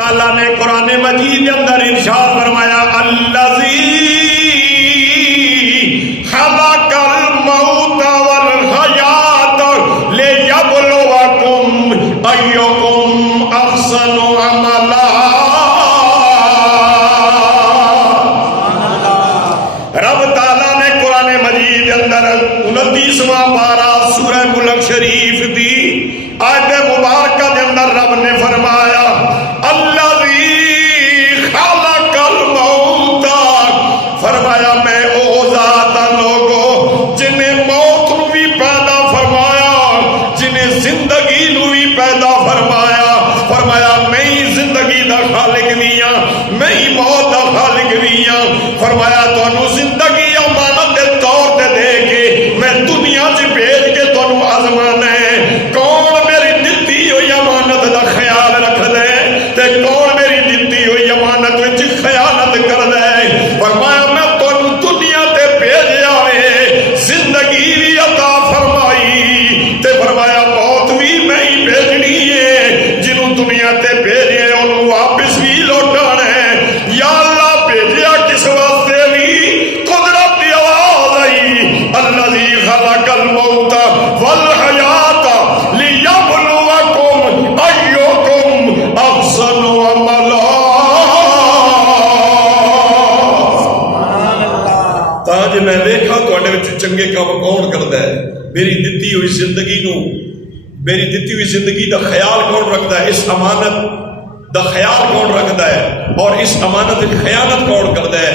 تعالیٰ نے قرآن مجید کے اندر ارشاد فرمایا الذی خلق الموت والحیات لیبلوکم ایکم احسن عملا۔ رب تعالیٰ نے قرآن مجید کے اندر 29واں پارہ سورہ ملک شریف دی آیت مبارکہ کے اندر رب نے فرمایا الذی خلق الموت، فرمایا میں او ذات لوگو جن نے موت نو بھی پیدا فرمایا، جن نے زندگی نو بھی پیدا فرمایا، فرمایا میں ہی زندگی دا خالق بھی ہاں، میں ہی موت دا خالق بھی ہاں، فرمایا تانوں زندگی امانت دے طور تے دے کے میں دنیا چ بھیج کے تانوں آزمانا ہے، کون میری دتی ہوئی امانت دا خیال رکھ دے تے کون میری دتی ہوئی امانت وچ خیانت کر دے۔ فرمایا میں تانوں دنیا تے بھیجیا ہے، زندگی بھی عطا فرمائی تے فرمایا موت بھی میں ہی بھیجنی ہے، جنوں دنیا تے بھیجے انہوں واپس بھی لوٹانا ہے۔ یا اللہ بھیجیا کس واسطے بھی؟ قدرت دی آواز آئی الذی خلق الموت والحیات لیبلوکم ایکم احسن عملا۔ تاں جے میں ویکھا تواڈے وچ چنگے کام کون کردا ہے، میری دتی ہوئی زندگی نو، میری دتی ہوئی زندگی دا خیال کون رکھدا ہے، اس امانت دا خیال کون رکھدا ہے، اور اس امانت کی خیانت کون کردا ہے۔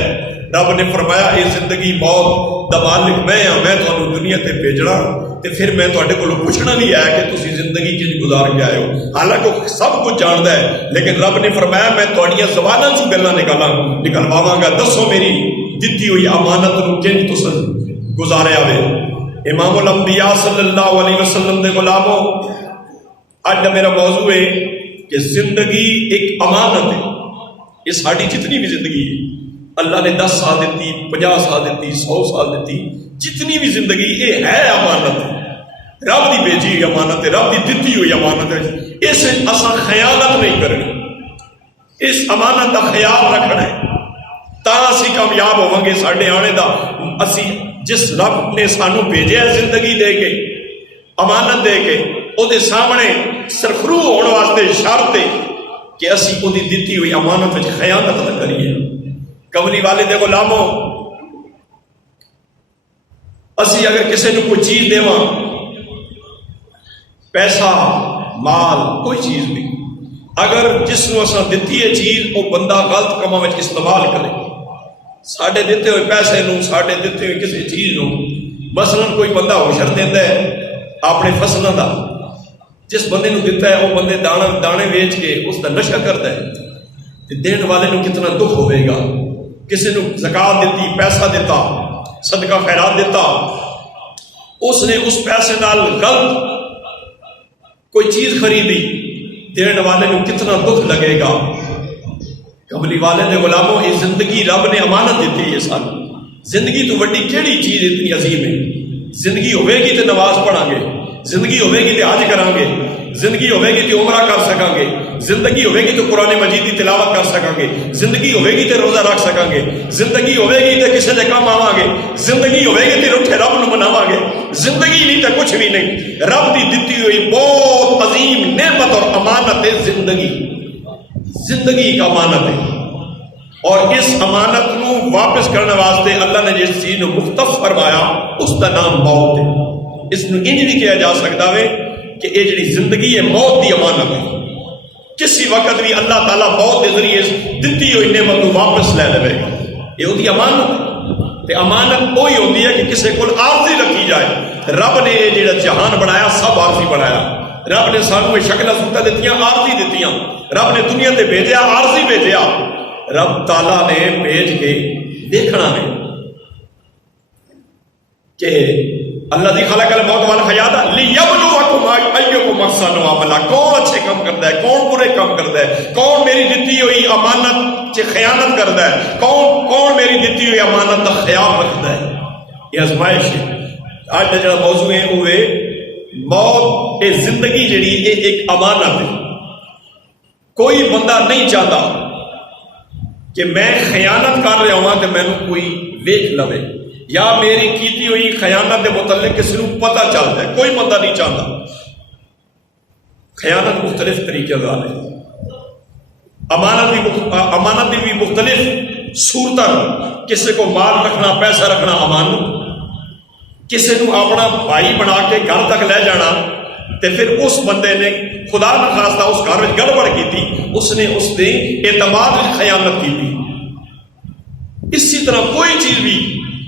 رب نے فرمایا یہ زندگی موت دا مالک میں ہاں، میں تانوں دنیا تے بھیجنا تے پھر میں تواڈے کولوں پوچھنا بھی ہے کہ تسی زندگی کِنج گزار کے آئے ہو، حالانکہ وہ سب کچھ جاندا ہے، لیکن رب نے فرمایا میں تواڈیاں زباناں چوں گلاں نکلواواں گا، دسو میری دتی ہوئی امانت نو کِنج تساں گزاریا وے۔ امام الانبیاء صلی اللہ علیہ وسلم دے غلاموں، اج دا میرا موضوع ہے کہ زندگی ایک امانت ہے۔ یہ ساری جتنی بھی زندگی ہے، اللہ نے 10 سال دیتی، 50 سال دیتی، 100 سال دیتی، جتنی بھی زندگی یہ ہے امانت، رب دی بھیجی ہوئی امانت ہے، رب دی دتی ہوئی امانت ہے، اس اساں خیانت نہیں کرنی، اس امانت دا خیال رکھنا ہے، تاں اسی کامیاب ہوواں گے۔ ساڈے آنے دا اسی جس رب نے سانو بھیجیا زندگی دے کے، امانت دے کے، او دے سامنے سرخرو ہونے واسطے شرط ہے کہ اسی او دی دتی ہوئی امانت وچ خیانت نہ کریے۔ کملی والے دے غلاموں، اسی اگر کسی نو کوئی چیز دیواں، پیسہ، مال، کوئی چیز بھی، اگر جس نو اساں دتی ہے چیز وہ بندہ غلط کاماں وچ استعمال کرے، ساڈے دتے ہوئے پیسے نو، ساڈے دتے ہوئے کسی چیز نو، مثلا کوئی بندہ ہوشر دیندا ہے اپنے فصلاں دا، جس بندے نو دیتا ہے وہ بندے دانے بیچ کے اس کا نشہ کرتا ہے، تے دین والے نو کتنا دکھ ہوئے گا۔ کسی نو زکات دیتی، پیسہ دیتا، صدقہ خیرات دیتا، اس نے اس پیسے نال غلط کوئی چیز خریدی، دین والے نو کتنا دکھ لگے گا۔ کملی والے دے غلاموں، یہ زندگی رب نے امانت دیتی ہے سانو۔ زندگی تو وڈی کیڑی چیز اتنی عظیم ہے۔ زندگی ہوئے گی تو نماز پڑھاں گے، زندگی ہوئے گی تو حج کریں گے، زندگی ہوئے گی تو عمرہ کر سکیں گے، زندگی ہوئے گی تو قرآن مجید کی تلاوت کر سکیں گے، زندگی ہوئے گی تو روزہ رکھ سکیں گے، زندگی ہوئے گی تو کسی دے کام آواں گے، زندگی ہوئے گی تو روٹھے رب نو مناواں گے۔ زندگی نہیں تو کچھ بھی نہیں۔ رب دی دتی ہوئی بہت عظیم نعمت اور امانت ہے زندگی، زندگی ایک امانت ہے، اور اس امانت نو واپس کرنے واسطے اللہ نے جس چیز نو مختص فرمایا اس کا نام موت ہے۔ اس نو انج بھی کہا جا سکتا ہے کہ یہ جڑی زندگی ہے موت دی امانت ہے، کسی وقت بھی اللہ تعالیٰ موت کے ذریعے دتی ہوئی نعمت کو واپس لے لے گا، یہ وہی امانت ہے۔ تے امانت وہی ہوتی ہے کہ کسی کو عارضی رکھی جائے۔ رب نے یہ جڑا جہان بنایا سب عارضی بنایا، رب نے سانو شکل صورتیں دتیاں عارضی دتیاں، رب نے دنیا تے بھیجیا عارضی بھیجیا۔ رب تعالیٰ نے بھیج کے دیکھنا ہے کہ الذی خلق الموت والحیات لیبلوکم ایکم احسن عملا، کون اچھے کام کرتا ہے، کون برے کام کرتا ہے، کون میری دتی ہوئی امانت سے خیانت کرتا ہے، کون میری دتی ہوئی امانت کا خیال رکھتا ہے۔ یہ آزمائش ہے۔ آج کا جڑا موضوع ہے وہ موت، یہ زندگی جڑی یہ ایک امانت ہے۔ کوئی بندہ نہیں چاہتا کہ میں خیانت کر رہا ہوں تو مینوں کوئی ویکھ لوے یا میری کیتی ہوئی خیانت کے متعلق کسی کو پتہ چل جائے. کوئی بندہ نہیں چاہتا. خیانت مختلف طریقے کا ہے. امانت بھی مختلف صورت. کسی کو مال رکھنا پیسہ رکھنا امانت. کسی کو اپنا بھائی بنا کے گھر تک لے جانا تے پھر اس بندے نے خدا نخواستہ اس گھر میں گڑبڑ کی تھی, اس نے اعتماد میں خیانت کی تھی. اسی طرح کوئی چیز بھی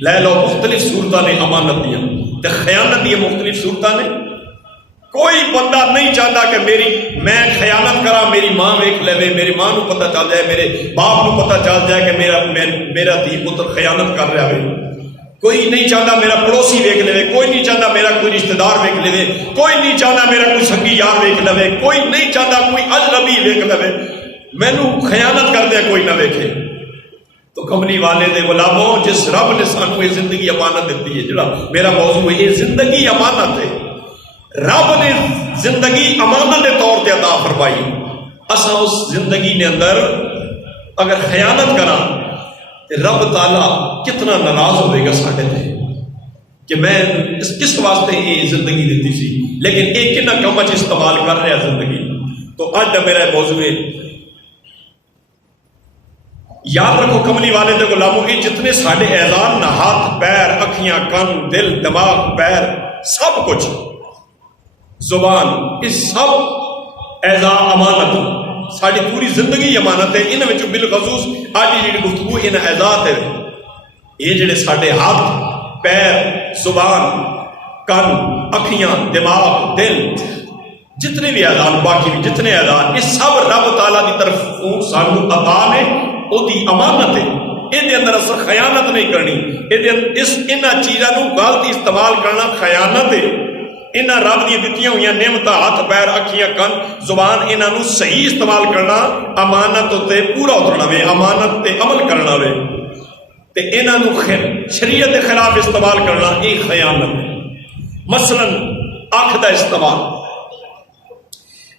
لے لو مختلف صورتیں نے امانت دیا تے خیانت دیا مختلف صورتیں نے. کوئی بندہ نہیں چاہتا کہ میں خیانت کرا میری ماں ویکھ لے, میری ماں کو پتہ چل جائے, میرے باپ کو پتہ چل جائے کہ میرا دھی پتر خیانت کر رہا ہے. کوئی نہیں چاہتا میرا پڑوسی ویکھ لے, کوئی نہیں چاہتا میرا کوئی رشتہ دار ویکھ لے, کوئی نہیں چاہتا میرا کوئی سنگی یار ویکھ لے, کوئی نہیں چاہتا کوئی اجنبی ویکھ لے مینوں خیانت کردے کوئی نہ ویکھے. تو کملی والے دے غلاموں, جس رب نے سانوں یہ زندگی امانت دیتی ہے, جڑا میرا موضوع ہے یہ زندگی امانت ہے. رب نے زندگی امانت کے طور پہ عطا فرمائی. اساں اس زندگی نے اندر اگر خیانت کراں رب تعالیٰ کتنا ناراض ہوئے گا ساڈے تے کہ میں کس واسطے یہ زندگی دیتی سی, لیکن ایک کنا کم چ استعمال کر رہا زندگی. تو اج میرا موضوع ہے, یاد رکھو کملی والے دے غلاموں کی جتنے ساڈے اعضاء نہ ہاتھ پیر اکھیاں کن دل دماغ پیر سب کچھ زبان, اس سب اعضاء امانت. ساری پوری زندگی امانت ہے. ان میں بالخصوص آج کی جی گفتگو ان اعضاء ہے. یہ جڑے ساڈے ہاتھ پیر زبان کن اکھیاں دماغ دل جتنے بھی اعضاء باقی بھی جتنے اعضاء یہ سب رب تعالیٰ کی طرف سانو عطا نے, وہ دی امانت ہے. یہ اندر اصل خیانت نہیں کرنی. انہاں چیزاں نو غلط استعمال کرنا خیانت ہے. انہاں رب دی دتیاں ہوئی نعمتاں ہاتھ پیر اکھیاں کن زبان انہاں نو صحیح استعمال کرنا امانت تے پورا اترنا وے, امانت تے عمل کرنا وے. تے انہاں نو شریعت کے خلاف استعمال کرنا یہ خیانت ہے. مثلا اکھ دا استعمال.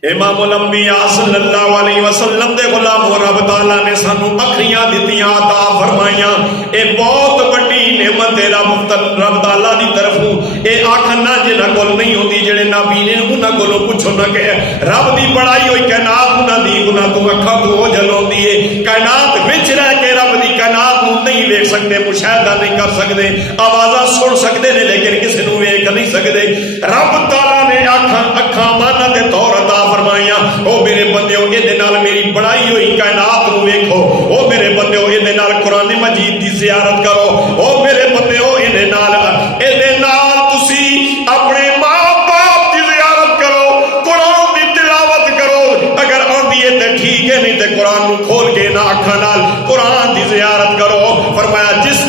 امام الانبیاء صلی اللہ علیہ وسلم دے غلام رب تعالیٰ نے سانو اکھیاں دتیاں عطا فرمائیاں. اے بہت بڑی نعمت ہے رب تعالیٰ دی طرفوں. اے اکھ نہ جنہاں کول نہیں ہوندی جڑے نبی نے انہاں کولوں پوچھو نہ کہ رب دی بڑائی ہوئی کائنات انہاں دی انہاں تو اکھاں تو اوجھل ہوندی ہے. کائنات وچ رہ کے رب دی کائنات نوں نہیں ویکھ سکدے, مشاہدہ نہیں کر سکدے, آوازاں سن سکدے نے لیکن کسی نوں ویکھ نہیں سکدے. رب تعالیٰ نے اکھاں امانت دے طور عطا فرمائیاں. او میرے بندیو یہ میری بڑائی ہوئی کائنات نو ویکھو. او میرے بندیو یہ قرآن مجید دی زیارت کرو. او میرے بندیو یہ تسی اپنے ماں باپ دی زیارت کرو, قرآن دی تلاوت کرو. اگر آندی ہے تے ٹھیک ہے, نہیں تے قرآن نو کھول کے نہ اکھاں نال قرآن دی زیارت کرو. فرمایا جس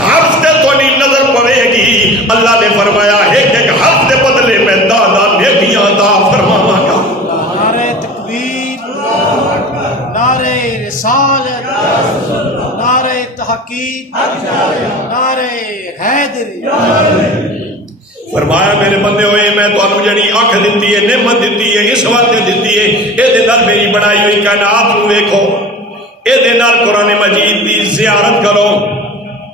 حرف تے تہاڈی نظر پوے گی اللہ نے فرمایا ایک ایک حرف دے بدلے میں دادا نیکیاں عطا فرماواں گا. نعرہ رسالت, نعرہ تحقیق, نعرہ حیدری. فرمایا میرے بندے ہوئے میں تمہیں جڑی اکھ دیتی ہے نعمت دیتی ہے اس واسطے دیتی ہے یہ نال میری بنائی ہوئی کائنات نو ویکھو. یہ قرآن مجید دی زیارت کرو.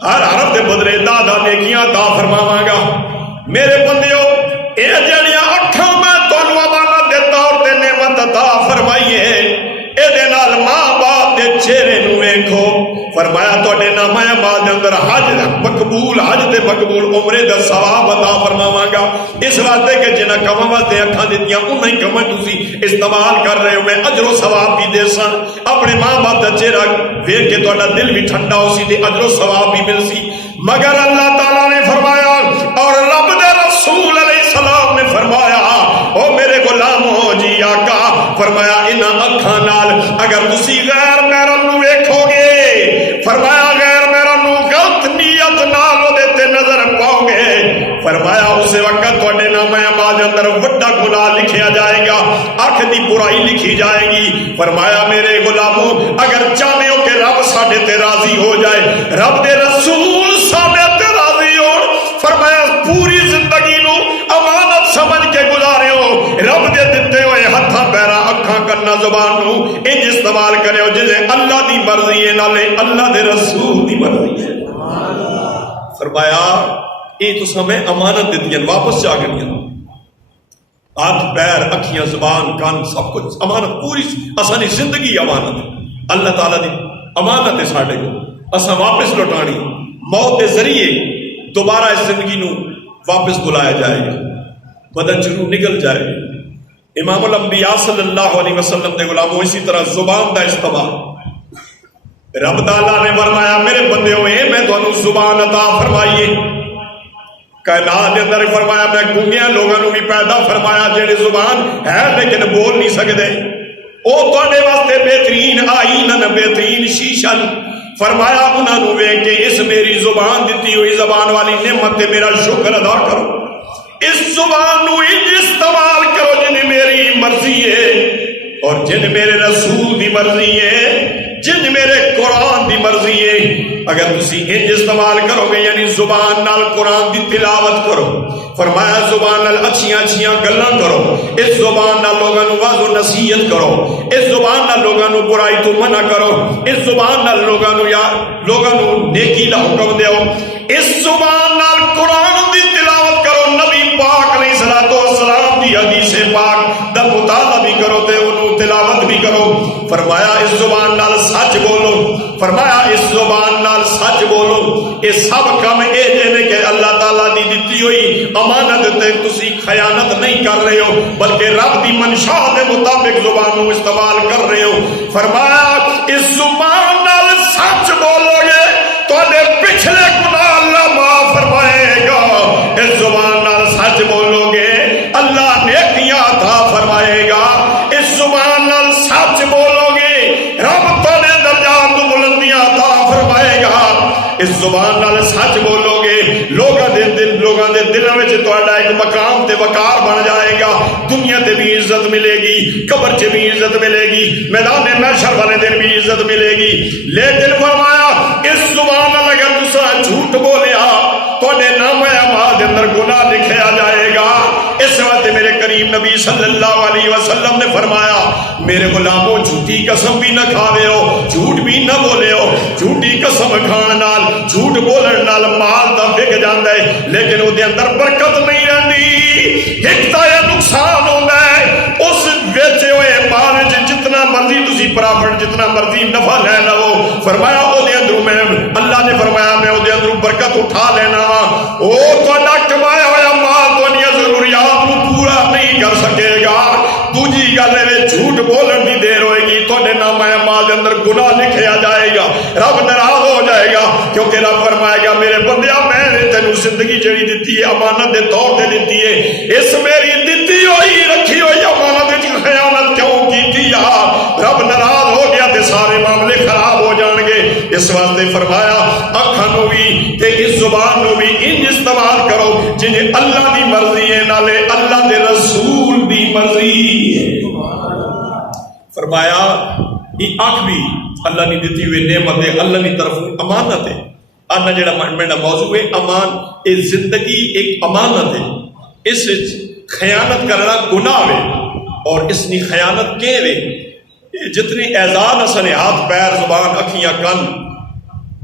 ہر حرف دے بدلے دادا نیکیاں عطا فرماواں گا. میرے بندیو اے جڑیاں اکھاں میں تانوں امانت دے طور تے نعمت عطا فرمائی ہے, اے نال ماں باپ دے چہرے نو ویکھو. فرمایا تواڈے نام اعمال دے اندر حج مقبول, حج تے مقبول عمرے دا ثواب عطا فرماواں گا. اس واسطے کہ جنہاں کماں واسطے اکھاں دتیاں انہاں ہی کماں تسی استعمال کر رہے ہو. میں اجر و ثواب بھی دے ساں. اپنے ماں باپ دا چہرہ ویکھ کے تہاڈا دل بھی ٹھنڈا ہو سی تے اجر و ثواب بھی مل سی. مگر اللہ تعالیٰ نے فرمایا اور رب دے رسول علیہ السلام نے فرمایا او میرے غلامو جی آقا فرمایا انہاں اکھاں نال اگر تسی غیر محرم نو ویکھو گے, فرمایا غیر محرم نو غلط نیت نال او دے تے نظر پاؤ گے, فرمایا اس وقت تواڈے نام اعمال دے اندر بڑا گناہ لکھیا جائے گا, اکھ دی برائی لکھی جائے گی. فرمایا میرے غلامو اگر چاہتے ہو کہ رب ساڈے تے راضی ہو جائے, رب دے رسول ساڈے تے راضی ہو, فرمایا پوری زندگی نو امانت سمجھ کے گزارے ہو. رب دے دتے ہوئے ہتھاں پیراں اکھاں کناں زبان نو ہو جنہیں اللہ دی مرضی ہے نالے اللہ دے رسول دی مرضی ہے. فرمایا یہ تو ہمیں امانت دیتی ہیں واپس جا گئی ہاتھ پیر اکھیاں زبان کان سب کچھ امانت پوری اسانی زندگی امانت اللہ تعالیٰ دی امانت ہے ساڈے کو اساں واپس لوٹانی موت کے ذریعے دوبارہ اس زندگی نو واپس بلایا جائے گا بدن چرو نکل جائے گا. امام الانبیاء صلی اللہ علیہ وسلم دے غلاموں اسی طرح زبان دا استعمال رب تعالیٰ نے فرمایا میرے بندے ہوئے میں تمہیں زبان عطا فرمائیے کائنات کے اندر فرمایا میں گونگیاں لوگوں بھی پیدا فرمایا جڑے زبان ہے لیکن بول نہیں سکتے او تواڈے واسطے بہترین آئین بہترین شیشن فرمایا انہاں نوں ویکھ کے اس میری زبان دتی ہوئی زبان والی نعمت تے میرا شکر ادا کرو اس زبان نو استعمال کرو جن میری مرضی ہے اور جن میرے رسول دی مرضی ہے جن میرے قرآن دی مرضی ہے اگر تسی انج استعمال کرو گے یعنی زبان نال قرآن دی تلاوت کرو فرمایا زبان نال اچھیاں اچھیاں گلاں کرو اس زبان نال لوگاں نوں واعظ و نصیحت کرو اس زبان نال لوگاں نوں برائی تو منع کرو اس زبان نال لوگاں نوں نیکی دا حکم دیو اس زبان نال قرآن دی تلاوت کرو نبی پاک علیہ الصلوۃ والسلام دی حدیث پاک دا مطالعہ بھی کرو تے انہوں تلاوت بھی کرو فرمایا اس زبان نال سچ بولو فرمایا اس زبان نال سچ بولو یہ سب کام اے جے کہ اللہ تعالیٰ دی دتی ہوئی امانت تے تسی خیانت نہیں کر رہے ہو بلکہ رب دی منشا دے مطابق زبان نو استعمال کر رہے ہو فرمایا اس زبان نال سچ بولو گے تواڈے پچھلے گناہ اللہ معاف فرمائے گا اس زبان نال سچ بولو گے اللہ نیکیاں عطا فرمائے گا اس زبان نال سچ بولو گے رب تواڈے درجات کو بلندیاں عطا فرمائے گا اس زبان نال سچ بولو گے لوگاں دے دلاں وچ تہاڈا ایک مقام تے وقار بن جائے گا دنیا تے بھی عزت ملے گی قبر چ بھی عزت ملے گی میدان محشر والے دن بھی عزت ملے گی لیکن فرمایا اس زبان نال اگر تساں جھوٹ بولیا تہاڈے نام اعمال دے اندر گناہ لکھیا جائے گا اس واسطے میرے کریم نبی صلی اللہ علیہ وسلم نے فرمایا میرے غلاموں جھوٹی قسم بھی نہ کھاوے ہو جھوٹ بھی نہ بولے ہو جھوٹی قسم کھان نال جھوٹ بولن نال مال دا وک جاندا ہے لیکن او دے اندر برکت نہیں رہندی ایک تا یہ نقصان ہوندا ہے اس ویچے ہوئے مال وچ جتنا مرضی تسی پرافٹ جتنا مرضی نفع لے لو فرمایا او دے اندر میں اللہ نے فرمایا میں او دے اندر برکت اٹھا لینا او تہاڈا کمایا ہوا مال تہاڈیاں ضروریات کو پورا نہیں کر سکے گا دوجی گل ہے جھوٹ بولن دی دیر ہوئے گی تہاڈے نام اعمال دے اندر گناہ لکھیا جائے گا رب ناراض ہو جائے گا کیونکہ رب فرمائے گا میرے بندیا میں نے تینوں زندگی جڑی دتی ہے امانت دے طور تے دتی ہے اس میری دتی ہوئی رکھی ہوئی امانت وچ خیانت کیوں کیتی رب ناراض ہو گیا تے سارے معاملے خراب ہو جان گے اس واسطے فرمایا اکھاں نو بھی تے اس زبان نو بھی انج استعمال کرو جنہیں اللہ دی مرضی ہے نالے اللہ دے رسول دی مرضی ہے فرمایا یہ اکھ بھی اللہ نے دیتی ہوئی نعمت ہے اللہ کی طرف امانت ہے آنا جڑا میرا موضوع ہے امان یہ زندگی ایک امانت ہے اس خیانت کرنا گناہ ہے اور اس نے خیانت کے وے جتنے اعزاز اصل ہاتھ پیر زبان اکھیاں کن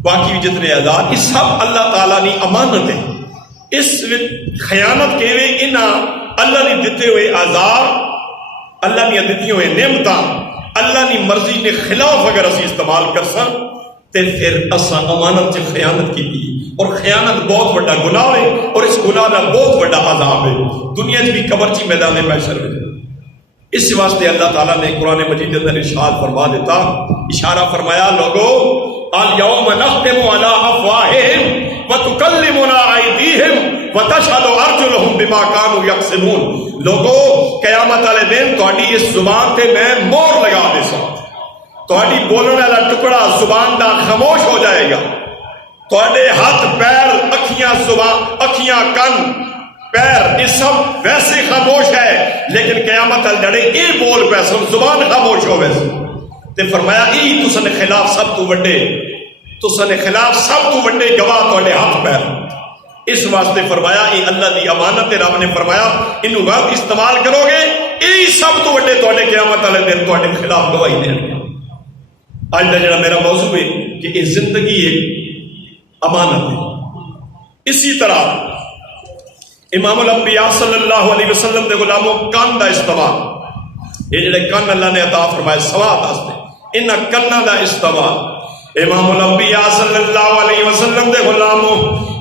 باقی جتنے اعزاز یہ سب اللہ تعالیٰ نے امانت ہے اس خیانت کے وے انہاں اللہ نے دیتے ہوئے اعزاز اللہ نے دیتی ہوئے نعمتاں اللہ کی مرضی نے خلاف اگر اسی استعمال کر سا تے پھر اساں امانت سے خیانت کی تھی اور خیانت بہت بڑا گناہ ہے اور اس گناہ کا بہت بڑا عذاب ہے دنیا بھی قبر چی میدان محشر میں اس واسطے اللہ تعالیٰ نے قرآن مجید کے اندر ارشاد فرما دیتا اشارہ فرمایا لوگو الیوم نختم علی افواہہم وتکلمنا ایدیہم وتشہد ارجلہم بما کانوا یکسبون لوگو قیامت والے دن تہاڈی اس زبان تے میں مہر لگا دے سا تہاڈی بولن والا ٹکڑا زبان دا خاموش ہو جائے گا تہاڈے ہاتھ پیر اکھیاں زبان اکھیاں کن پیر یہ سب ویسے خاموش ہے لیکن قیامت والے جڑے یہ بول پے سن زبان خاموش ہو ویسے تے فرمایا ای تساں خلاف سب تو وڈے تساں خلاف سب تو وڈے گواہ تہاڈے ہاتھ پیر اس واسطے فرمایا یہ اللہ دی امانت ہے رب نے فرمایا انہوں غلط استعمال کرو گے یہ سب تو وڈے تہاڈے قیامت والے دن تہاڈے خلاف گواہی دین گے آج کا جڑا میرا موضوع ہے کہ یہ زندگی ایک امانت ہے۔ اسی طرح امام الانبیاء صلی اللہ علیہ وسلم دے غلاموں کان دا استعمال، یہ جڑے کان اللہ نے عطا فرمائے سوات واسطے، انہاں کاناں دا استعمال امام الانبیاء صلی اللہ علیہ وسلم دے غلاموں،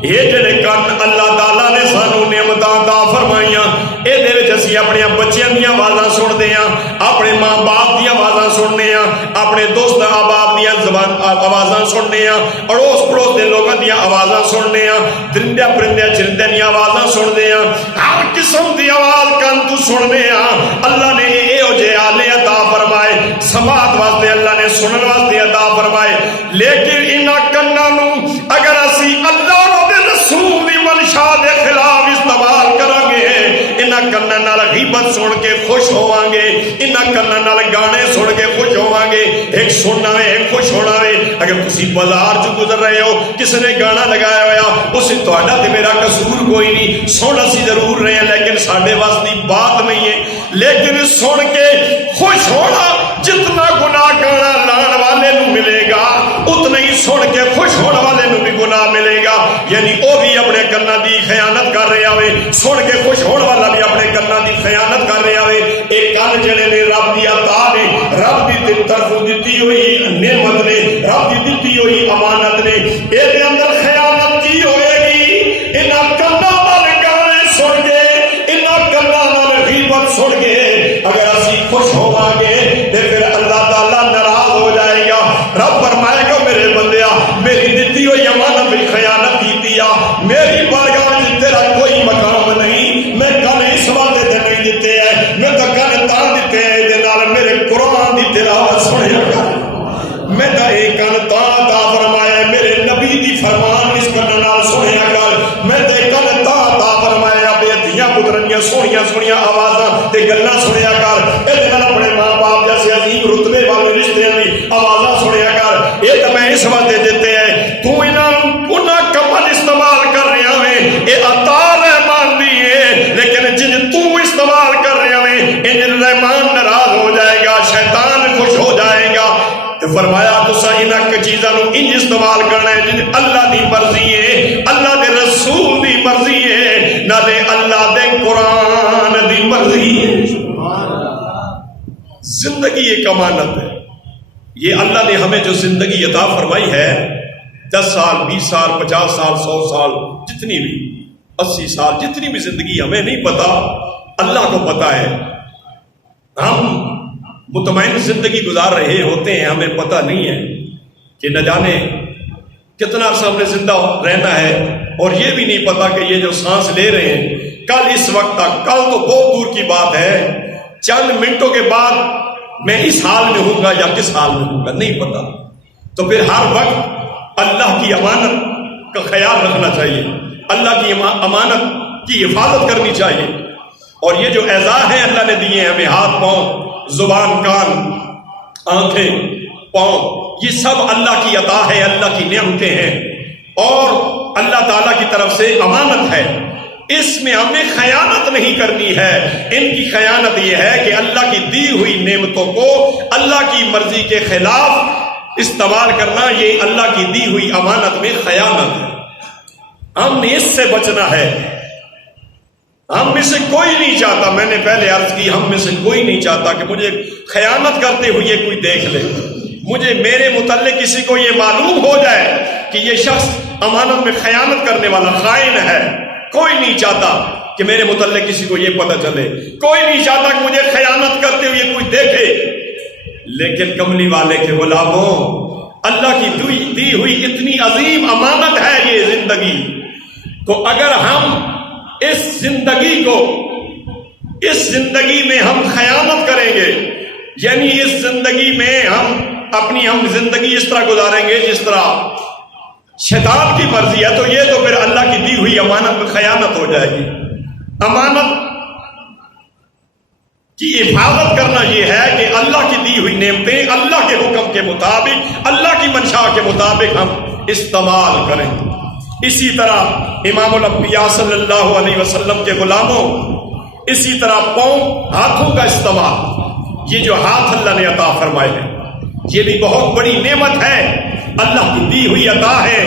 یہ جڑے کان اللہ تعالیٰ نے سانو نعمتاں عطا فرمائیاں، اے دے وچ اسی اپنے بچیاں دی آوازاں سنتے ہیں، اپنے ماں باپ دی آوازاں سنتے ہیں، اپنے دوست احباب دی آوازاں سنتے ہیں، اڑوس پڑوس دے لوگاں دی آوازاں سنتے ہیں، درندے پرندے چرندے دی آوازاں سنتے ہیں، ہر قسم دی آواز کان تو سنتے ہیں۔ اللہ نے اے جے آلے عطا فرمائے، سماعت واسطے اللہ نے سنن واسطے عطا فرمائے، لیکن انہاں کناں نوں اگر اسی اللہ دے رسول دی منشا دے خلاف استعمال کریں گے، انہاں کناں نال غیبت سن کے خوش ہوواں گے، انہاں کناں نال گانے سن کے خوش ہوواں گے، ایک سننا وے ایک خوش ہونا وے۔ اگر تسی بازار چ گزر رہے ہو، کسی نے گانا لگایا ہوا، اس تہاڈا تے میرا قصور کوئی نہیں، سن اسی ضرور رہے ہیں لیکن ساڈے واسطے دی بات نہیں ہے، لیکن سن کے خوش ہونا جتنا گناہ گانا لان والے نو ملے گا، اتنا ہی سن کے خوش ہونے والے نو بھی گناہ ملے گا۔ یعنی وہ بھی اپنے کناں دی خیانت کر رہا ہوئے، سن کے خوش ہونے والا بھی اپنے کناں دی خیانت کر رہا ہوئے۔ ایک کان جڑے نے رب دی عطا نے، رب دی طرف دتی ہوئی نعمت نے، رب دی دتی ہوئی امانت نے، اے دے اندر خیانت کی ہوئے گی؟ انہاں کناں نال گانے سن کے، انہاں کناں نال غیبت سن کے اگر اسی خوش ہوواں گے تے پھر اللہ تعالیٰ ناراض ہو جائے گا۔ رب فرمائے گا میرے بندیا، میری دتی ہوئی امانت بھی خیانت کیتی آ، میری بارگاہ وچ تیرا کوئی مقام نہیں، میں کن اس واسطے تے نہیں دتے ہیں، میں تو کن تاں دتے ہیں دے نال میرے قرآن دی تلاوت سنیا کر، میں تو اے کن تاں عطا فرمایا ہے میرے نبی دی فرمان اس کن نال سنیا کر، میں تو کن تاں عطا فرمایا بے دھیاں پترنیاں سونیاں سونیاں آوازاں تے گلاں سنیا کر، اے دے نال اپنے ماں باپ جیسے عظیم رتبے والے رشتیاں دی آوازاں سنیا کر۔ یہ تو میں اس واسطے دیتے ہیں، تو انہاں کمل استعمال کر رہا ہے، یہ عطا رحمان دی ہے، لیکن جن تو استعمال کر رہا ہے ان رحمان ناراض ہو جائے گا، شیطان خوش ہو جائے گا۔ تو فرمایا تسا انہاں چیزاں نو انج استعمال کرنا ہے جن اللہ دی مرضی ہے، اللہ دے رسول دی مرضی ہے، نہ دے اللہ دے قرآن دی مرضی ہے۔ زندگی ایک امانت ہے، یہ اللہ نے ہمیں جو زندگی عطا فرمائی ہے، 10 سال 20 سال 50 سال 100 سال جتنی بھی 80 سال جتنی بھی زندگی ہمیں نہیں پتا، اللہ کو پتا ہے۔ ہم مطمئن زندگی گزار رہے ہوتے ہیں، ہمیں پتہ نہیں ہے کہ نہ جانے کتنا عرصہ ہم نے زندہ رہنا ہے، اور یہ بھی نہیں پتا کہ یہ جو سانس لے رہے ہیں کل اس وقت تک، کل تو بہت دور کی بات ہے، چند منٹوں کے بعد میں اس حال میں ہوں گا یا کس حال میں ہوں گا نہیں پتا۔ تو پھر ہر وقت اللہ کی امانت کا خیال رکھنا چاہیے، اللہ کی امانت کی حفاظت کرنی چاہیے، اور یہ جو اعزاز ہیں اللہ نے دیے ہیں ہمیں، ہاتھ پاؤں زبان کان آنکھیں پاؤں، یہ سب اللہ کی عطا ہے، اللہ کی نعمتیں ہیں، اور اللہ تعالیٰ کی طرف سے امانت ہے، اس میں ہمیں خیانت نہیں کرنی ہے۔ ان کی خیانت یہ ہے کہ اللہ کی دی ہوئی نعمتوں کو اللہ کی مرضی کے خلاف استعمال کرنا، یہ اللہ کی دی ہوئی امانت میں خیانت ہے۔ ہم نے اس سے بچنا ہے، ہم میں سے کوئی نہیں چاہتا، میں نے پہلے عرض کی، ہم میں سے کوئی نہیں چاہتا کہ مجھے خیانت کرتے ہوئے کوئی دیکھ لے، مجھے میرے متعلق کسی کو یہ معلوم ہو جائے کہ یہ شخص امانت میں خیانت کرنے والا خائن ہے۔ کوئی نہیں چاہتا کہ میرے متعلق کسی کو یہ پتہ چلے، کوئی نہیں چاہتا کہ مجھے خیانت کرتے ہوئے کوئی دیکھے، لیکن کملی والے کے غلاموں، اللہ کی دی ہوئی اتنی عظیم امانت ہے یہ زندگی، تو اگر ہم اس زندگی میں ہم خیانت کریں گے، یعنی اس زندگی میں ہم زندگی اس طرح گزاریں گے جس طرح شیطان کی مرضی ہے، تو یہ تو پھر اللہ کی دی ہوئی امانت میں خیانت ہو جائے گی۔ امانت کی حفاظت کرنا یہ ہے کہ اللہ کی دی ہوئی نعمتیں اللہ کے حکم کے مطابق، اللہ کی منشا کے مطابق ہم استعمال کریں۔ اسی طرح امام الانبیاء صلی اللہ علیہ وسلم کے غلاموں، اسی طرح پاؤں ہاتھوں کا استعمال، یہ جو ہاتھ اللہ نے عطا فرمائے ہیں، یہ بھی بہت بڑی نعمت ہے، اللہ کی دی ہوئی عطا ہے،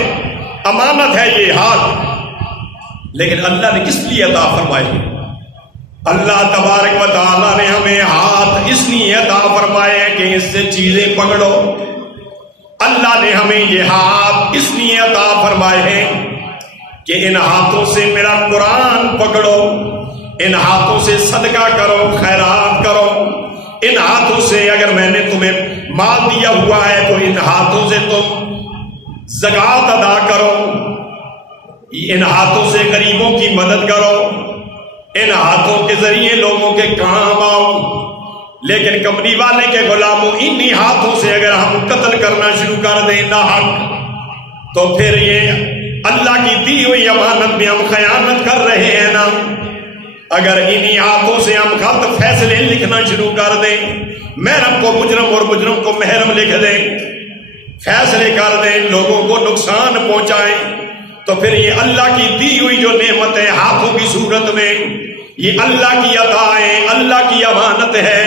امانت ہے یہ ہاتھ، لیکن اللہ نے کس لیے عطا فرمائے؟ اللہ تبارک و تعالیٰ نے ہمیں ہاتھ اس لیے عطا فرمائے کہ اس سے چیزیں پکڑو۔ اللہ نے ہمیں یہ ہاتھ اس لیے عطا فرمائے ہیں کہ ان ہاتھوں سے میرا قرآن پکڑو، ان ہاتھوں سے صدقہ کرو، خیرات کرو، ان ہاتھوں سے اگر میں نے تمہیں مال دیا ہوا ہے تو ان ہاتھوں سے تم زکوٰۃ ادا کرو، ان ہاتھوں سے غریبوں کی مدد کرو، ان ہاتھوں کے ذریعے لوگوں کے کام آؤ۔ لیکن کمری والے کے غلاموں، انہی ہاتھوں سے اگر ہم قتل کرنا شروع کر دیں ناحق، تو پھر یہ اللہ کی دی ہوئی امانت میں ہم خیانت کر رہے ہیں نا۔ اگر انہی ہاتھوں سے ہم غلط فیصلے لکھنا شروع کر دیں، محرم کو مجرم اور مجرم کو محرم لکھ دیں، فیصلے کر دیں، لوگوں کو نقصان پہنچائیں، تو پھر یہ اللہ کی دی ہوئی جو نعمت ہے ہاتھوں کی صورت میں، یہ اللہ کی عطا ہے، اللہ کی امانت ہے۔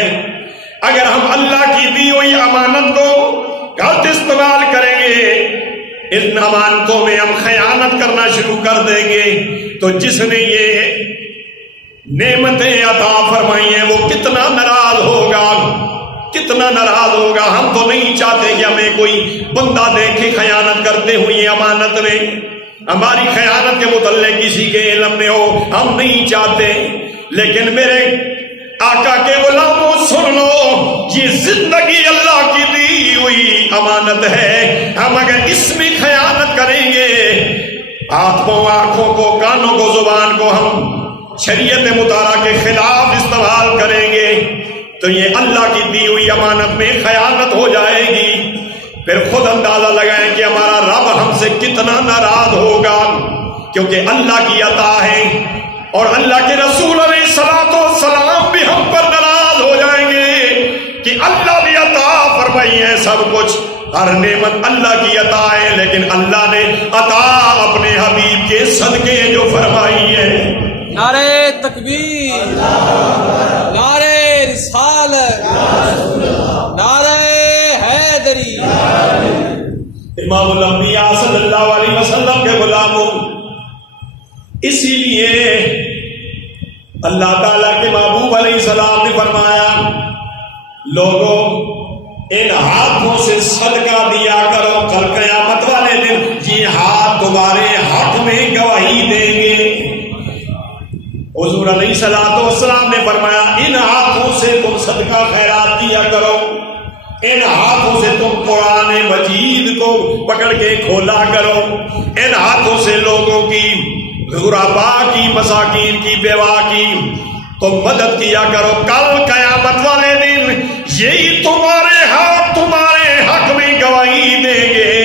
اگر ہم اللہ کی دی ہوئی امانت کو غلط استعمال کریں گے، ان امانتوں میں ہم خیانت کرنا شروع کر دیں گے، تو جس نے یہ نعمتیں عطا فرمائی ہیں وہ کتنا ناراض ہوگا، کتنا ناراض ہوگا۔ ہم تو نہیں چاہتے کہ ہمیں کوئی بندہ دیکھے خیانت کرتے ہوئے امانت میں، ہماری خیانت کے متعلق کسی کے علم میں ہو، ہم نہیں چاہتے۔ لیکن میرے آقا کے غلاموں سن لو، یہ زندگی اللہ کی دی ہوئی امانت ہے، ہم اگر اس میں خیانت کریں گے، ہاتھوں، آنکھوں کو، کانوں کو، زبان کو ہم شریعت مطالعہ کے خلاف استعمال کریں گے، تو یہ اللہ کی دی ہوئی امانت میں خیانت ہو جائے گی۔ پھر خود اندازہ لگائیں کہ ہمارا رب ہم سے کتنا ناراض ہوگا، کیونکہ اللہ کی عطا ہے، اور اللہ کے رسول علیہ السلام بھی ہم پر ناراض ہو جائیں گے کہ اللہ نے عطا فرمائی ہے سب کچھ، ہر نعمت اللہ کی عطا ہے، لیکن اللہ نے عطا اپنے حبیب کے صدقے جو فرمائی ہے۔ نعرہ تکبیر، نعرہ رسالت، نعرہ حیدری۔ امام الانبیاء صلی اللہ علیہ وسلم کے غلاموں، اسی لیے اللہ تعالیٰ کے محبوب علیہ السلام نے فرمایا، لوگوں ان ہاتھوں سے صدقہ دیا کرو، کل قیامت والے دن یہ ہاتھ تمہارے حق میں گواہی دیں گے۔ حضور علیہ السلام نے فرمایا، ان ہاتھوں سے تم صدقہ خیرات دیا کرو، ان ہاتھوں سے تم قرآن مجید کو پکڑ کے کھولا کرو، ان ہاتھوں سے لوگوں کی، غربا کی، مساکین کی، بیوہ کی تم مدد کیا کرو۔ کل قیامت والے دن یہی تمہارے ہاتھ تمہارے حق میں گواہی دیں گے۔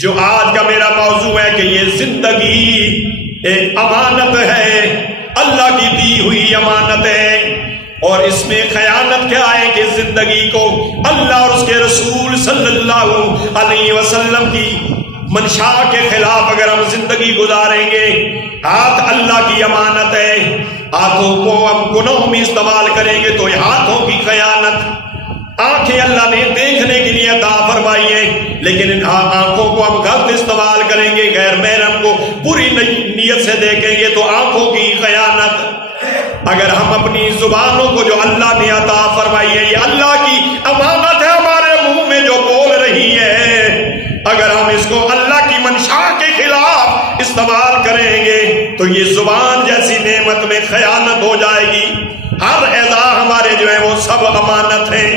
جو آج کا میرا موضوع ہے کہ یہ زندگی ایک امانت ہے، اللہ کی دی ہوئی امانت ہے، اور اس میں خیانت کیا ہے کہ زندگی کو اللہ اور اس کے رسول صلی اللہ علیہ وسلم کی منشا کے خلاف اگر ہم زندگی گزاریں گے۔ ہاتھ اللہ کی امانت ہے، ہاتھوں کو ہم گناہوں میں استعمال کریں گے تو یہ ہاتھوں کی خیانت۔ آنکھیں اللہ نے دیکھنے کے لیے عطا فرمائی ہیں، لیکن ان آنکھوں کو ہم غلط استعمال کریں گے، غیر محرم کو بری نیت سے دیکھیں گے تو آنکھوں کی خیانت۔ اگر ہم اپنی زبانوں کو جو اللہ نے عطا فرمائی ہے، یہ اللہ کی امانت ہے، ہمارے منہ میں جو بول رہی ہے، اگر ہم اس کو اللہ کی منشا کے خلاف استعمال کریں گے تو یہ زبان جیسی نعمت میں خیانت ہو جائے گی۔ ہر اعضاء ہمارے جو ہیں وہ سب امانت ہیں،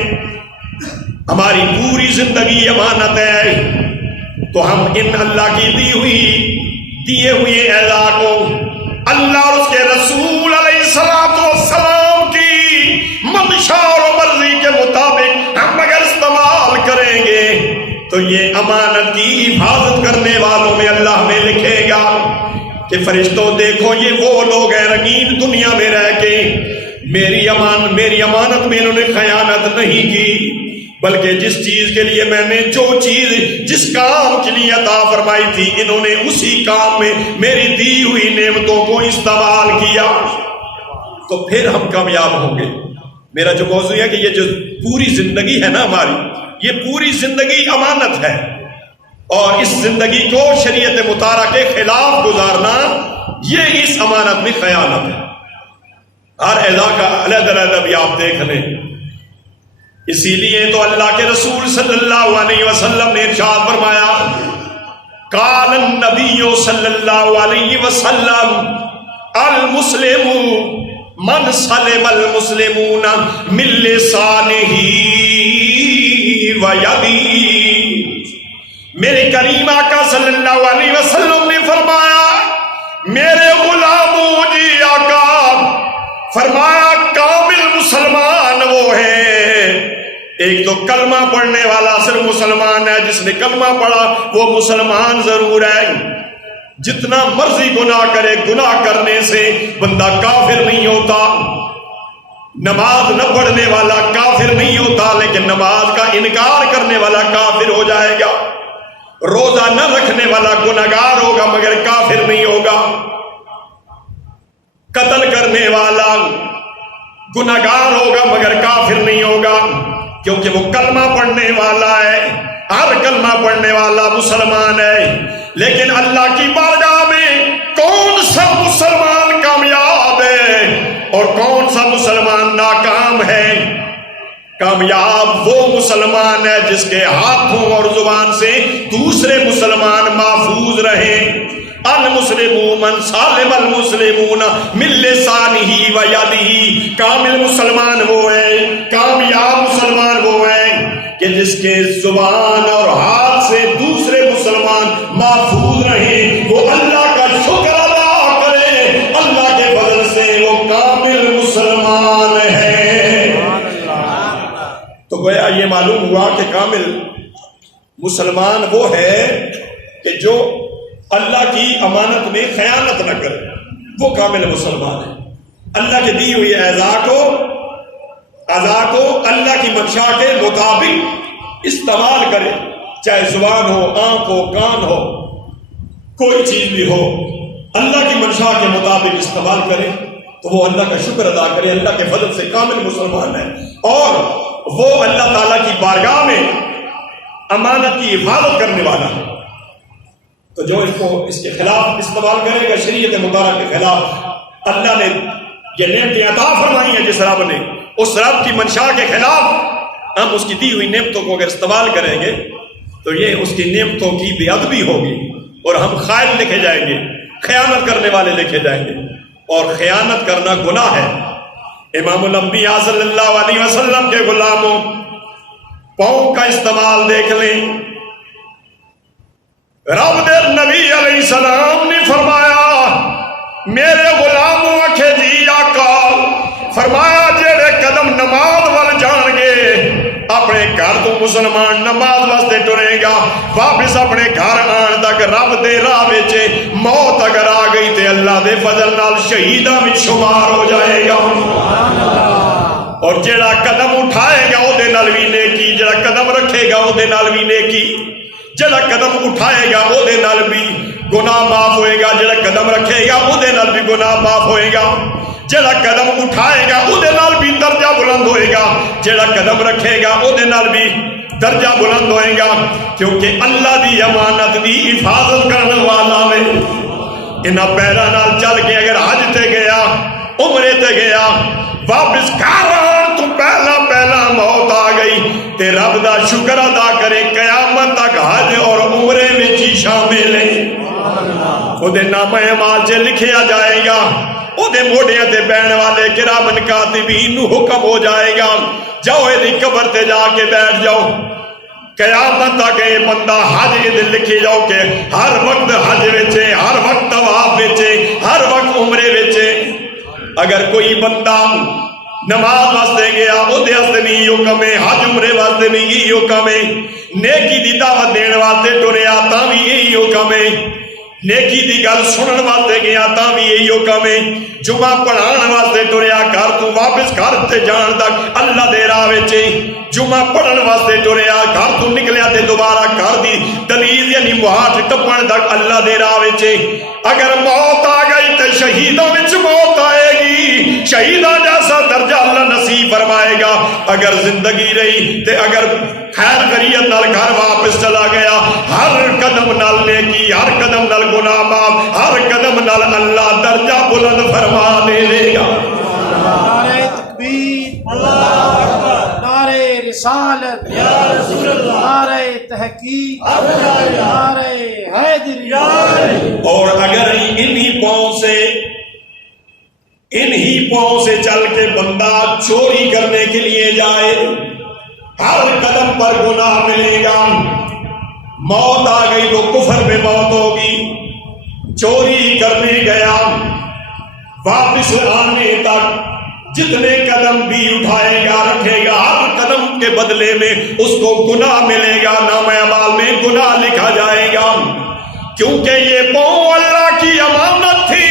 ہماری پوری زندگی امانت ہے، تو ہم ان اللہ کی دیے ہوئے اعضاء کو اللہ اور اس کے رسول علیہ السلام کی منشا اور مرضی کے مطابق ہم اگر استعمال کریں گے تو یہ امانت کی حفاظت کرنے والوں میں اللہ ہمیں لکھے گا کہ فرشتوں دیکھو یہ وہ لوگ ہیں رنگین دنیا میں رہ کے میری امانت میں انہوں نے خیانت نہیں کی، بلکہ جس چیز کے لیے میں نے جو چیز جس کام کے لیے عطا فرمائی تھی انہوں نے اسی کام میں میری دی ہوئی نعمتوں کو استعمال کیا، تو پھر ہم کامیاب ہوں گے۔ میرا جو موضوع ہے کہ یہ جو پوری زندگی ہے نا ہماری، یہ پوری زندگی امانت ہے، اور اس زندگی کو شریعت مطالعہ کے خلاف گزارنا یہ اس امانت میں خیانت ہے۔ ہر اعضاء کا علیحدہ بھی آپ دیکھ لیں۔ اسی لیے تو اللہ کے رسول صلی اللہ علیہ وسلم نے ارشاد فرمایا، قال النبی صلی اللہ علیہ وسلم المسلم من سلم المسلمون من لسانہ و یدہ۔ میرے کریم آقا صلی اللہ علیہ وسلم نے فرمایا، میرے غلاموں جی آقا فرمایا کامل مسلمان وہ ہے، ایک تو کلمہ پڑھنے والا صرف مسلمان ہے، جس نے کلمہ پڑھا وہ مسلمان ضرور ہے، جتنا مرضی گناہ کرے، گناہ کرنے سے بندہ کافر نہیں ہوتا، نماز نہ پڑھنے والا کافر نہیں ہوتا، لیکن نماز کا انکار کرنے والا کافر ہو جائے گا، روزہ نہ رکھنے والا گناہگار ہوگا مگر کافر نہیں ہوگا، قتل کرنے والا گناہگار ہوگا مگر کافر نہیں ہوگا، کیونکہ وہ کلمہ پڑھنے والا ہے، ہر کلمہ پڑھنے والا مسلمان ہے۔ لیکن اللہ کی بارگاہ میں کون سا مسلمان کامیاب ہے اور کون سا مسلمان ناکام ہے؟ کامیاب وہ مسلمان ہے جس کے ہاتھوں اور زبان سے دوسرے مسلمان محفوظ رہیں۔ المسلم من سالم المسلمون من لسانہ و یدہ۔ کامل مسلمان وہ ہے، کامیاب مسلمان وہ ہے کہ جس کے زبان اور ہاتھ سے دوسرے مسلمان محفوظ رہیں، وہ اللہ کا شکر ادا کرے، اللہ کے فضل سے وہ کامل مسلمان ہے۔ تو گویا یہ معلوم ہوا کہ کامل مسلمان وہ ہے کہ جو اللہ کی امانت میں خیانت نہ کرے، وہ کامل مسلمان ہے۔ اللہ کے دی ہوئی اعضاء کو اللہ کی منشا کے مطابق استعمال کرے، چاہے زبان ہو، آنکھ ہو، کان ہو، کوئی چیز بھی ہو، اللہ کی منشا کے مطابق استعمال کرے تو وہ اللہ کا شکر ادا کرے، اللہ کے فضل سے کامل مسلمان ہے، اور وہ اللہ تعالیٰ کی بارگاہ میں امانت کی حفاظت کرنے والا ہے۔ تو جو اس کے خلاف استعمال کرے گا، شریعت مطالعہ کے خلاف، اللہ نے یہ نعمتیں عطا فرمائی ہیں جس رب نے، اس رب کی منشا کے خلاف ہم اس کی دی ہوئی نعمتوں کو اگر استعمال کریں گے تو یہ اس کی نعمتوں کی بے ادبی ہوگی، اور ہم خائن لکھے جائیں گے، خیانت کرنے والے لکھے جائیں گے، اور خیانت کرنا گناہ ہے۔ امام الانبیاء صلی اللہ علیہ وسلم کے غلاموں، پاؤں کا استعمال دیکھ لیں، رب دے نبی علیہ السلام نے فرمایا، میرے غلاموں آکھے جی آقا، فرمایا جیڑے قدم نماز وال جان گے، اپنے گھر تو مسلمان نماز واسطے ٹرے گا، واپس اپنے گھر آن تک رب دے راہ وچ موت اگر آ گئی تے اللہ دے فضل نال شہیداں وچ شمار ہو جائے گا۔ اور جیڑا قدم اٹھائے گا او دے نال وی نیکی، جیڑا قدم رکھے گا او دے نال وی نیکی، جڑا قدم اٹھائے گا او دے نال بھی گناہ معاف ہوئے گا، جڑا قدم رکھے گا او دے نال بھی گناہ معاف ہوئے گا، جڑا قدم اٹھائے گا او دے نال بھی درجہ بلند ہوئے گا، جڑا قدم رکھے گا او دے نال بھی درجہ بلند ہوئے گا، کیونکہ اللہ دی امانت دی حفاظت کرنے والا ہے۔ انہاں پیراں نال چل کے اگر حج تے گیا، عمرے تے گیا، واپس گھر آن تو پہلا موت آ گئی تے رب دا شکر ادا کرے، قیامت تک حج اور عمرے وچ ہی شامل ہے۔ او دے نام اعمال چ لکھیا جائے گا، او دے موڑیاں تے بہن والے کرامن کاتبین نو حکم ہو جائے گا، جاؤ دی قبر تے جا کے بیٹھ جاؤ، قیامت تک یہ بندہ حج دے لکھے جاؤ کہ ہر وقت حج وچ، ہر وقت طواف وچ، ہر وقت عمرے وچ۔ اگر کوئی بندہ نماز واسطے گیا، او دے واسطے نہیں حکم ہے، حج عمرے واسطے نہیں یہی حکم ہے، نیکی دی دعوت دین واسطے ٹریا تاں بھی یہی حکم ہے، نیکی دی گل سنن واسطے گیا تاں بھی یہی حکم ہے، جمعہ پڑھان واسطے ٹریا گھر تو واپس گھر تے جان تک اللہ دے راہ وچ، جمعہ پڑھن واسطے ٹریا گھر تو نکلیا تے دوبارہ گھر دی دلیل یعنی مہاٹ ٹپن تک اللہ دے راہ وچ۔ اگر موت آ گئی تے شہیداں وچ موت آئے گی، شہیداں جیسا درجہ اللہ نصیب فرمائے گا. اگر زندگی رہی تے اگر خیر خیریت نال گھر واپس چلا گیا, ہر قدم نال نیکی, ہر قدم نال گناہ معاف, ہر قدم نال اللہ درجہ بلند فرما دے گا. نعرہ تکبیر، نعرہ رسالت، نعرہ تحقیق، نعرہ حیدری. اور اگر انہی پاؤں سے چل کے بندہ چوری کرنے کے لیے جائے, ہر قدم پر گناہ ملے گا. موت آ گئی تو کفر میں موت ہوگی. چوری کرنے گیا, واپس آنے تک جتنے قدم بھی اٹھائے گا رکھے گا, ہر قدم کے بدلے میں اس کو گناہ ملے گا, نامہ اعمال میں گناہ لکھا جائے گا. کیونکہ یہ پاؤں اللہ کی امانت تھی,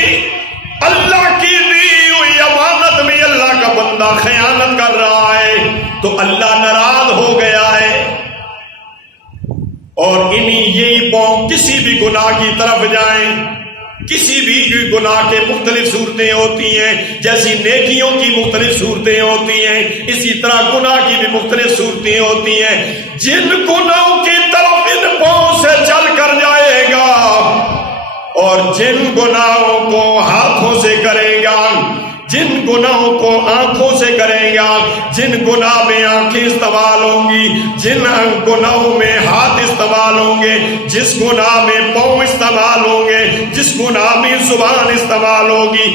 اللہ کی دی ہوئی امانت میں اللہ کا بندہ خیانت کر رہا ہے تو اللہ ناراض ہو گیا ہے. اور یہی پاؤں کسی بھی گناہ کی طرف جائیں. کسی بھی گناہ کے مختلف صورتیں ہوتی ہیں, جیسی نیکیوں کی مختلف صورتیں ہوتی ہیں, اسی طرح گناہ کی بھی مختلف صورتیں ہوتی ہیں. جن گناہوں کی طرف ان پاؤں سے چل کر جائے گا اور جن گناہوں کو ہاتھوں سے کرے گا, جن گناہوں کو آنکھوں سے کرے گا, جن گناہ میں آنکھیں استعمال ہوں گی, جن گناہوں میں ہاتھ استعمال ہوں گے, جس گناہ میں پاؤں استعمال ہوں گے, جس گناہ میں زبان استعمال ہوگی,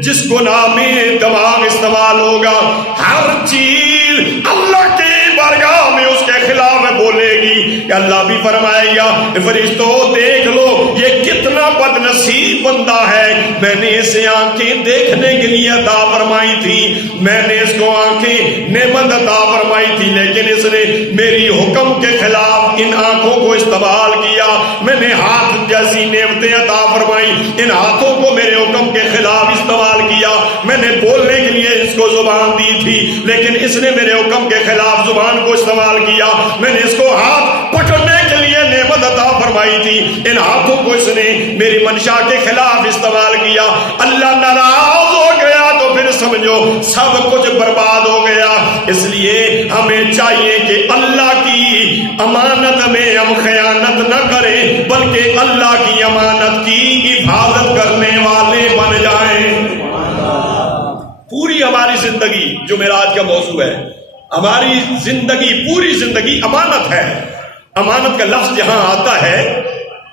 جس گناہ میں دماغ استعمال ہوگا, ہر چیز اللہ کے بارگاہ میں اس کے خلاف بولے گی. کہ اللہ بھی فرمائے گا فرشتوں دیکھ لو یہ کتنا بد نصیب بندہ ہے, میں نے اسے آنکھیں دیکھنے کے لیے عطا فرمائی تھی, میں نے اس کو آنکھیں نعمت عطا فرمائی تھی, لیکن اس نے میری حکم کے خلاف ان آنکھوں کو استعمال کیا. میں نے ہاتھ جیسی نعمتیں عطا فرمائی, ان ہاتھوں کو میرے حکم کے خلاف استعمال کیا. میں نے بولنے کے لیے اس کو زبان دی تھی, لیکن اس نے میرے حکم کے خلاف زبان کو استعمال کیا. میں نے اس کو ہاتھ پکڑنے کے لیے نعمت عطا فرمائی تھی, ان ہاتھوں کو اس نے میری منشا کے خلاف استعمال کیا. اللہ ناراض ہو گیا تو پھر سمجھو سب کچھ برباد ہو گیا. اس لیے ہمیں چاہیے کہ اللہ کی امانت میں ہم خیانت نہ کریں, بلکہ اللہ کی امانت کی حفاظت کرنے والے بن جائیں. پوری ہماری زندگی, جو میرا آج کا موضوع ہے, ہماری زندگی پوری زندگی امانت ہے. امانت کا لفظ جہاں آتا ہے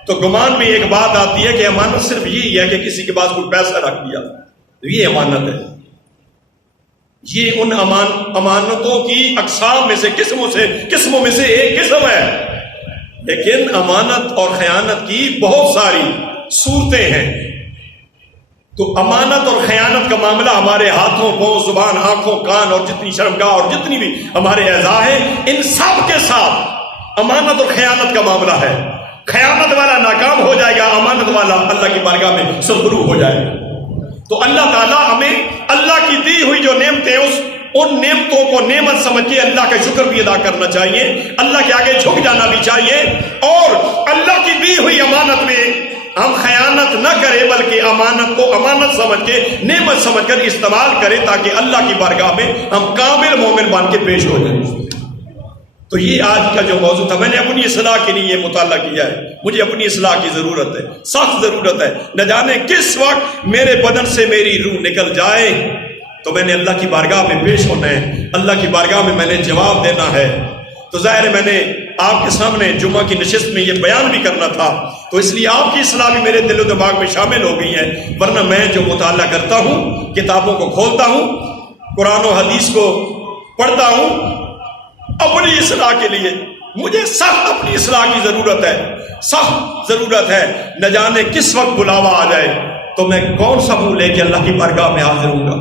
تو گمان میں ایک بات آتی ہے کہ امانت صرف یہی ہے کہ کسی کے پاس کوئی پیسہ رکھ دیا, یہ امانت ہے. یہ ان امانتوں کی اقسام میں سے قسموں میں سے ایک قسم ہے. لیکن امانت اور خیانت کی بہت ساری صورتیں ہیں. تو امانت اور خیانت کا معاملہ ہمارے ہاتھوں, پاؤں, زبان, آنکھوں, کان اور جتنی شرمگاہ اور جتنی بھی ہمارے اعضاء ہیں, ان سب کے ساتھ امانت اور خیانت کا معاملہ ہے. خیانت والا ناکام ہو جائے گا, امانت والا اللہ کی بارگاہ میں سرخرو ہو جائے گا. تو اللہ تعالیٰ ہمیں اللہ کی دی ہوئی جو نعمتیں ان نعمتوں کو نعمت سمجھ کے اللہ کا شکر بھی ادا کرنا چاہیے, اللہ کے آگے جھک جانا بھی چاہیے, اور اللہ کی دی ہوئی امانت میں ہم خیانت نہ کریں بلکہ امانت کو امانت سمجھ کے نعمت سمجھ کر استعمال کریں تاکہ اللہ کی بارگاہ میں ہم کامل مومن بن کے پیش ہو جائیں. تو یہ آج کا جو موضوع تھا, میں نے اپنی اصلاح کے لیے یہ مطالعہ کیا ہے. مجھے اپنی اصلاح کی ضرورت ہے, سخت ضرورت ہے. نہ جانے کس وقت میرے بدن سے میری روح نکل جائے, تو میں نے اللہ کی بارگاہ میں پیش ہونا ہے, اللہ کی بارگاہ میں میں نے جواب دینا ہے. تو ظاہر ہے میں نے آپ کے سامنے جمعہ کی نشست میں یہ بیان بھی کرنا تھا, تو اس لیے آپ کی اصلاح بھی میرے دل و دماغ میں شامل ہو گئی ہے. ورنہ میں جو مطالعہ کرتا ہوں, کتابوں کو کھولتا ہوں, قرآن و حدیث کو پڑھتا ہوں, اپنی اصلاح کے لیے مجھے سخت اپنی اصلاح کی ضرورت ہے, سخت ضرورت ہے. نہ جانے کس وقت بلاوا آ جائے تو میں کون سا منہ لے کے اللہ کی بارگاہ میں حاضر ہوں گا.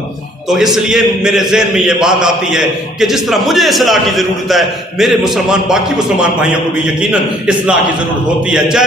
تو اس لیے میرے ذہن میں یہ بات آتی ہے کہ جس طرح مجھے اصلاح کی ضرورت ہے, میرے باقی مسلمان بھائیوں کو بھی یقیناً اصلاح کی ضرورت ہوتی ہے. چاہے